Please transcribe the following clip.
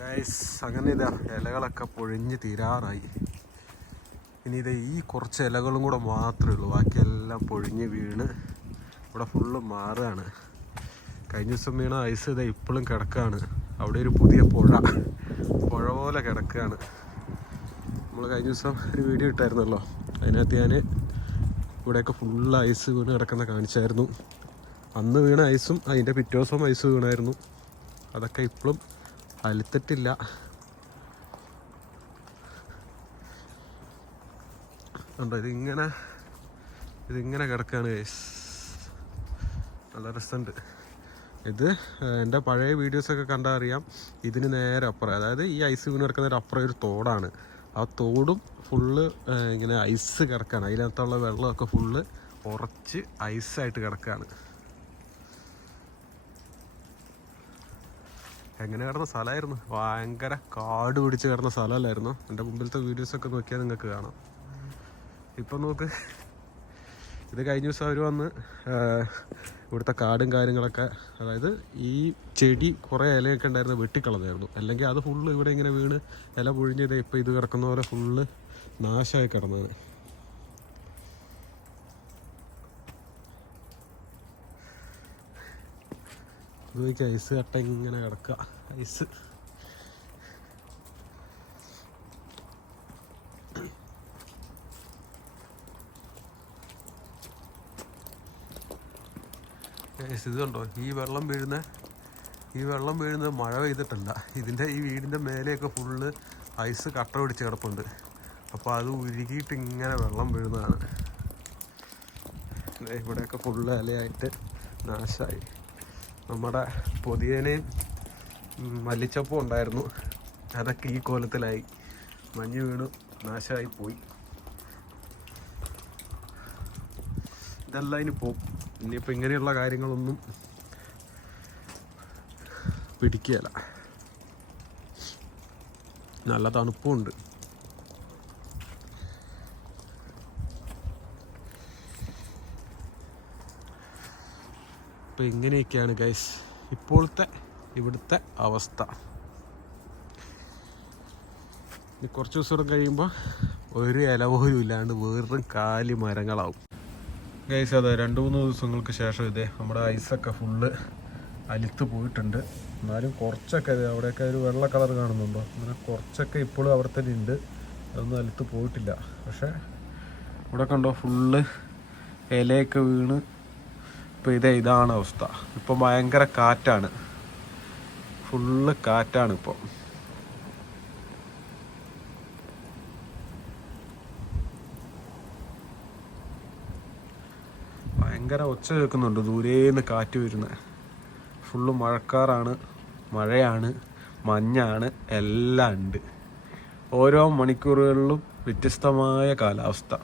Guys അങ്ങനെ ഇതാ ഇലകളൊക്കെ പൊഴിഞ്ഞ് തീരാറായി. ഇനി ഇത് ഈ കുറച്ച് ഇലകളും കൂടെ മാത്രമേ ഉള്ളൂ. ബാക്കിയെല്ലാം പൊഴിഞ്ഞ് വീണ് ഇവിടെ ഫുള്ള് മാറുകയാണ് കഴിഞ്ഞ ദിവസം വീണ ഐസ് ഇതാ ഇപ്പോഴും കിടക്കുകയാണ് അവിടെ ഒരു പുതിയ പുഴ പുഴ പോലെ കിടക്കുകയാണ് നമ്മൾ കഴിഞ്ഞ ദിവസം ഒരു വീഡിയോ ഇട്ടായിരുന്നല്ലോ. അതിനകത്ത് ഞാൻ ഇവിടെയൊക്കെ ഫുൾ ഐസ് വീണ് കിടക്കുന്ന കാണിച്ചായിരുന്നു. അന്ന് വീണ ഐസും അതിന്റെ പിറ്റേ ദിവസം ഐസ് വീണായിരുന്നു. അതൊക്കെ ഇപ്പോഴും അലുത്തിട്ടില്ല. ഉണ്ടോ ഇതിങ്ങനെ ഇതിങ്ങനെ കിടക്കുകയാണ് ഗൈസ് നല്ല രസമുണ്ട്. ഇത് എന്റെ പഴയ വീഡിയോസൊക്കെ കണ്ടാൽ അറിയാം. ഇതിന് നേരെ അപ്പുറം അതായത് ഈ ഐസ് വീണ് കിടക്കുന്നതിന്റെ അപ്പുറം ഒരു തോടാണ്. ആ തോടും ഫുള്ള് ഇങ്ങനെ ഐസ് കിടക്കുകയാണ് അതിനകത്തുള്ള വെള്ളമൊക്കെ ഫുള്ള് ഉറച്ച് ഐസായിട്ട് കിടക്കുകയാണ് എങ്ങനെ കിടന്ന സ്ഥലമായിരുന്നു? ഭയങ്കര കാട് പിടിച്ച് കിടന്ന സ്ഥലമല്ലായിരുന്നു? എന്റെ മുമ്പിലത്തെ വീഡിയോസൊക്കെ നോക്കിയാൽ നിങ്ങൾക്ക് കാണാം. ഇപ്പം നോക്ക്. ഇത് കഴിഞ്ഞ ദിവസം അവർ വന്ന് ഇവിടുത്തെ കാടും കാര്യങ്ങളൊക്കെ അതായത് ഈ ചെടി കുറേ ഇലയൊക്കെ ഉണ്ടായിരുന്നു വെട്ടിക്കളഞ്ഞായിരുന്നു. അല്ലെങ്കിൽ അത് ഫുള്ള് ഇവിടെ ഇങ്ങനെ വീണ് ഇല പൊഴിഞ്ഞിട്ട് ഇപ്പം ഇത് കിടക്കുന്ന പോലെ ഫുള്ള് നാശമായി കിടന്നതാണ്. ഇത് ഐസ് കട്ട ഇങ്ങനെ കിടക്കുക ഐസ്. ഐസ് ഇത് കണ്ടോ? ഈ വെള്ളം വീഴുന്ന ഈ വെള്ളം വീഴുന്നത് മഴ പെയ്തിട്ടല്ല. ഇതിന്റെ ഈ വീടിന്റെ മേലെയൊക്കെ ഫുള്ള് ഐസ് കട്ട പിടിച്ച് കിടപ്പുണ്ട്. അപ്പോൾ അത് ഉരുകിയിട്ട് ഇങ്ങനെ വെള്ളം വീഴുന്നതാണ്. ഇവിടെയൊക്കെ ഫുള്ള് ഇലയായിട്ട് നാശമായി നമ്മുടെ പൊതിയനയും മല്ലിച്ചപ്പും ഉണ്ടായിരുന്നു. അതൊക്കെ ഈ കോലത്തിലായി. മഞ്ഞ് വീണു. നാശമായി പോയി. ഇതെല്ലാം ഇനി പോവും. ഇനിയിപ്പോൾ ഇങ്ങനെയുള്ള കാര്യങ്ങളൊന്നും പിടിക്കുകയില്ല. നല്ല തണുപ്പുമുണ്ട് അപ്പോൾ ഇങ്ങനെയൊക്കെയാണ് ഗൈസ് ഇപ്പോഴത്തെ ഇവിടുത്തെ അവസ്ഥ. ഇനി കുറച്ച് ദിവസം കഴിയുമ്പോൾ ഒരു ഇല പോലും ഇല്ലാണ്ട് വെറും കാലി മരങ്ങളാവും. ഗൈസ് അതെ രണ്ട് മൂന്ന് ദിവസങ്ങൾക്ക് ശേഷം ഇതേ നമ്മുടെ ഐസൊക്കെ ഫുള്ള് അലുത്ത് പോയിട്ടുണ്ട്. എന്നാലും കുറച്ചൊക്കെ അവിടെയൊക്കെ ഒരു വെള്ള കളർ കാണുന്നുണ്ടോ? അങ്ങനെ കുറച്ചൊക്കെ ഇപ്പോഴും അവിടെ തന്നെ ഉണ്ട്. അതൊന്നും അലുത്ത് പോയിട്ടില്ല. പക്ഷേ ഇവിടെ കണ്ടോ ഫുള്ള് ഇലയൊക്കെ വീണ് ഇപ്പോൾ ഇതേ ഇതാണ് അവസ്ഥ. ഇപ്പം ഭയങ്കര കാറ്റാണ്. ഫുള്ള് കാറ്റാണ് ഇപ്പോൾ ഭയങ്കര ഒച്ച കേൾക്കുന്നുണ്ട് ദൂരേന്ന് കാറ്റ് വരുന്നത് ഫുള്ള് മഴക്കാറാണ് മഴയാണ് മഞ്ഞാണ് എല്ലാം ഉണ്ട്. ഓരോ മണിക്കൂറുകളിലും വ്യത്യസ്തമായ കാലാവസ്ഥ.